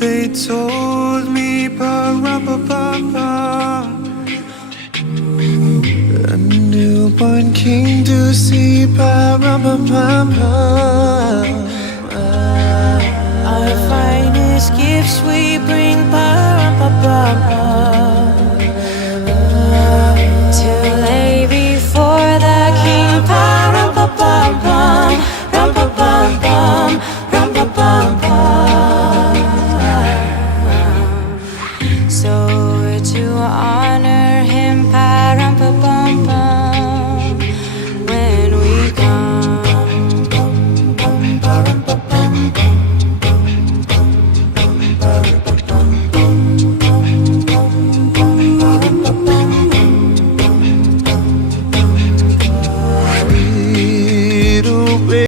they told me, pa-ra-pa-pa-pa, a newborn king to see, pa-ra-pa-pa-pa. Our finest gifts we bring.